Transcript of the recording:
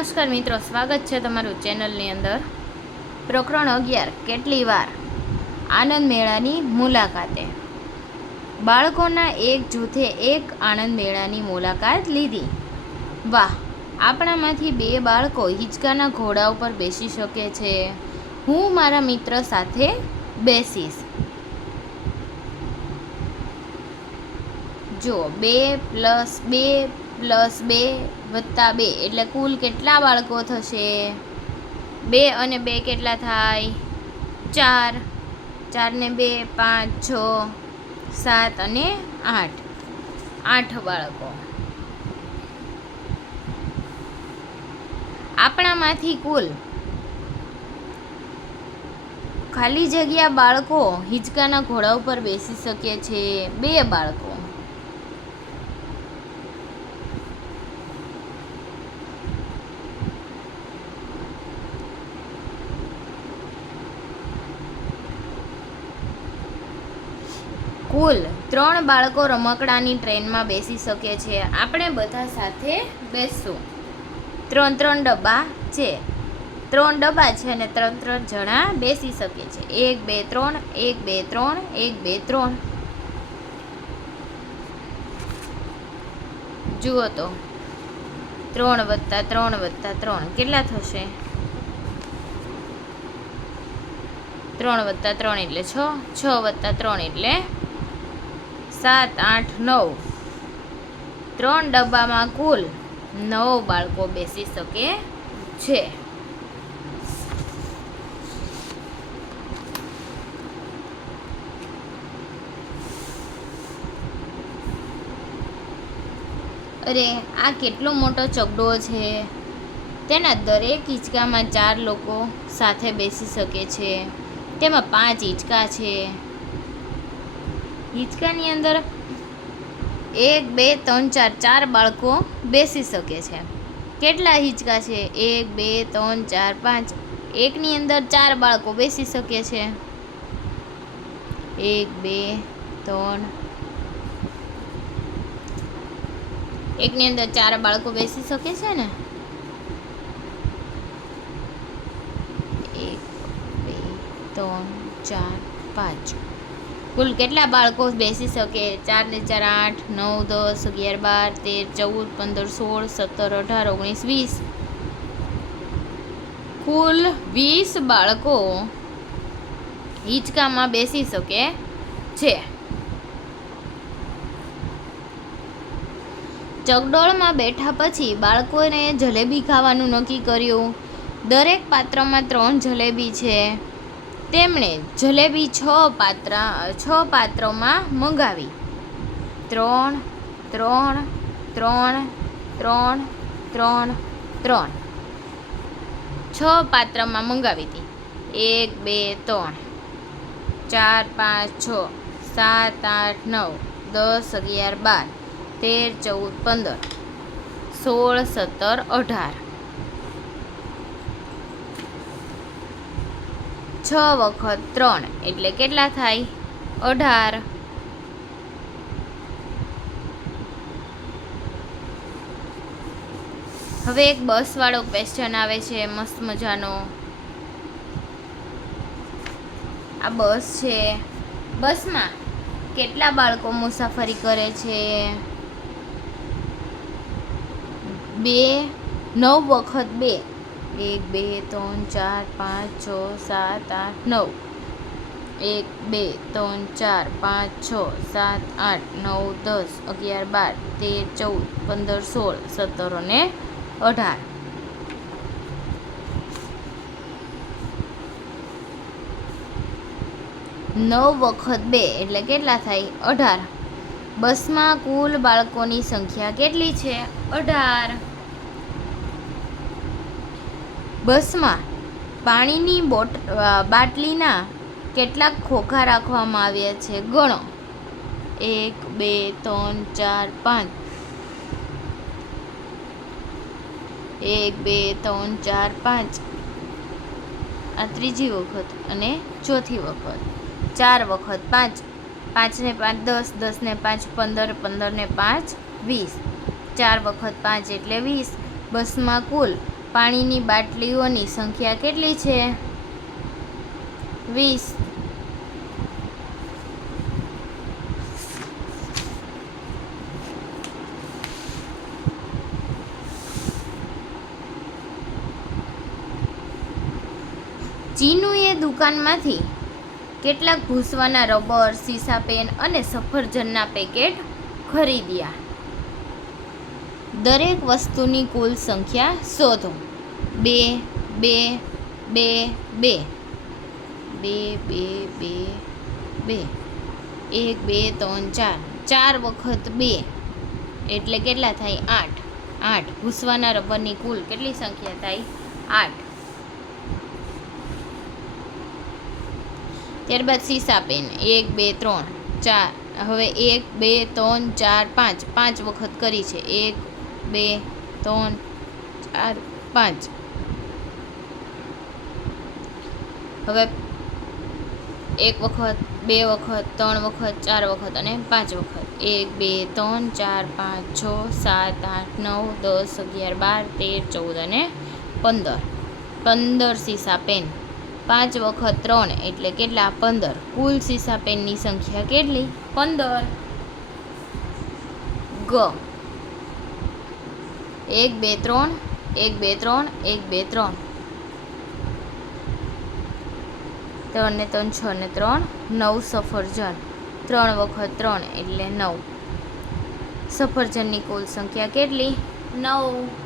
નમસ્કાર મિત્રો, સ્વાગત છે તમારું ચેનલની અંદર। પ્રકરણ 11 કેટલી વાર આનંદ મેળાની મુલાકાતે। બાળકોના એક જૂથે એક આનંદ મેળાની મુલાકાત લીધી। વાહ, આપણામાંથી 2 બાળકો હિંચકાના ઘોડા ઉપર બેસી શકે છે। હું મારા મિત્ર સાથે બેસીશ। જો 2 + 2 + 2 + 2 એટલે કુલ કેટલા બાળકો થશે? 2 અને 2 કેટલા થાય? 4। 4 ને 2 5 6 7 અને 8 8 બાળકો। આપણામાંથી કુલ ખાલી જગ્યા બાળકો હિંચકાના ઘોડા ઉપર બેસી શકે છે 2 બાળકો। કુલ 3 બાળકો રમકડાની ટ્રેનમાં બેસી શકે છે। આપણે બધા સાથે બેસશું। 3 ડબ્બા છે, 3 ડબ્બા છે અને 3 જણા બેસી શકે છે। 1 2 3 1 2 3 1 2 3। જુઓ તો 3 + 3 + 3 કેટલા થશે? 3 + 3 એટલે 6, 6 + 3 એટલે 7 8 9। 3 ડબ્બામાં કુલ 9 બાળકો બેસી શકે છે। અરે, આ કેટલો મોટો ચકડો છે! તેના દરેક હિંચકામાં 4 લોકો સાથે બેસી શકે છે। તેમાં 5 હિંચકા છે। હિંચકાની અંદર 1 2 3 4 4 બાળકો બેસી શકે છે। કેટલા હિંચકા છે? 1 2 3 4 5। એકની અંદર 4 બાળકો બેસી શકે છે। 1 2 3। એકની અંદર 4 બાળકો બેસી શકે છે ને? 1 2 3 4 5। કુલ કેટલા બાળકો બેસી શકે? 4 ને 4 8 9 10 11 12 13 14 15 16 17 18 19 20। કુલ 20 બાળકો હિંચકામાં બેસી શકે છે। ચકડોળમાં બેઠા પછી બાળકોને જલેબી ખાવાનું નક્કી કર્યું। દરેક પાત્રમાં 3 જલેબી છે। તેમણે જલેબી 6 પાત્રોમાં મંગાવી। 3 3 3 3 3 3 6 પાત્રમાં મંગાવી હતી। 1 2 3 4 5 6 7 8 9 10 11 12 13 14 15 16 17 18। 6 વખત 3 એટલે કેટલા થાય? 18। હવે એક બસ વાળો ક્વેશ્ચન આવે છે મસ્ત મજાનો। આ બસ છે, બસમાં કેટલા બાળકો મુસાફરી કરે છે? 2 9 વખત 2 1 2 3 4 5 6 7 8 9। 1 2 3 4 5 6 7 8 9 10 11 12 13 14 15 16 17 અને 18। 9 વખત 2 એટલે કેટલા થાય? 18। બસમાં કુલ બાળકોની સંખ્યા કેટલી છે? 18। બસમાં પાણીની બાટલીના કેટલાક ખોખા રાખવામાં આવ્યા છે? ગણો। 1 2 3 4 5। 1 2 3 4 5। આ ત્રીજી વખત અને ચોથી વખત। 4 વખત 5, 5 ને 5 10, 10 ને 5 15, 15 ને 5 20। 4 વખત 5 એટલે 20। બસમાં કુલ પાણીની બાટલીઓની સંખ્યા કેટલી છે? 20. ચીનુએ દુકાનમાંથી કેટલાક ભૂસવાના રબર, સીસા પેન અને સફરજનના પેકેટ ખરીદ્યા. દરેક વસ્તુની કુલ સંખ્યા શોધો. 2 2 2 2 2 2 2 1 2 3 4 4 વખત 2 એટલે કેટલા થાય? 8. 8 ભૂસવાના રબરની કુલ કેટલી સંખ્યા થાય? 8. ત્યારબાદ સીસા પેન 1 2 3 4. હવે 1 2 3 4 5 5 વખત કરી છે. 1 2 3 4 5. હવે 1 વખત 2 વખત 3 વખત 4 વખત અને 5 વખત. 1 2 3 4 5 6 7 8 9 10 11 12 13 14 અને 15. 15 સીસા પેન. 5 વખત 3 એટલે કેટલા? 15. કુલ સીસા પેનની સંખ્યા કેટલી? 15. ગ 1 2 3 1 2 3 1 2 3 3 ને 3 6 ને 3 9 સફરજન. 3 વખત 3 એટલે 9. સફરજનની કુલ સંખ્યા કેટલી? 9.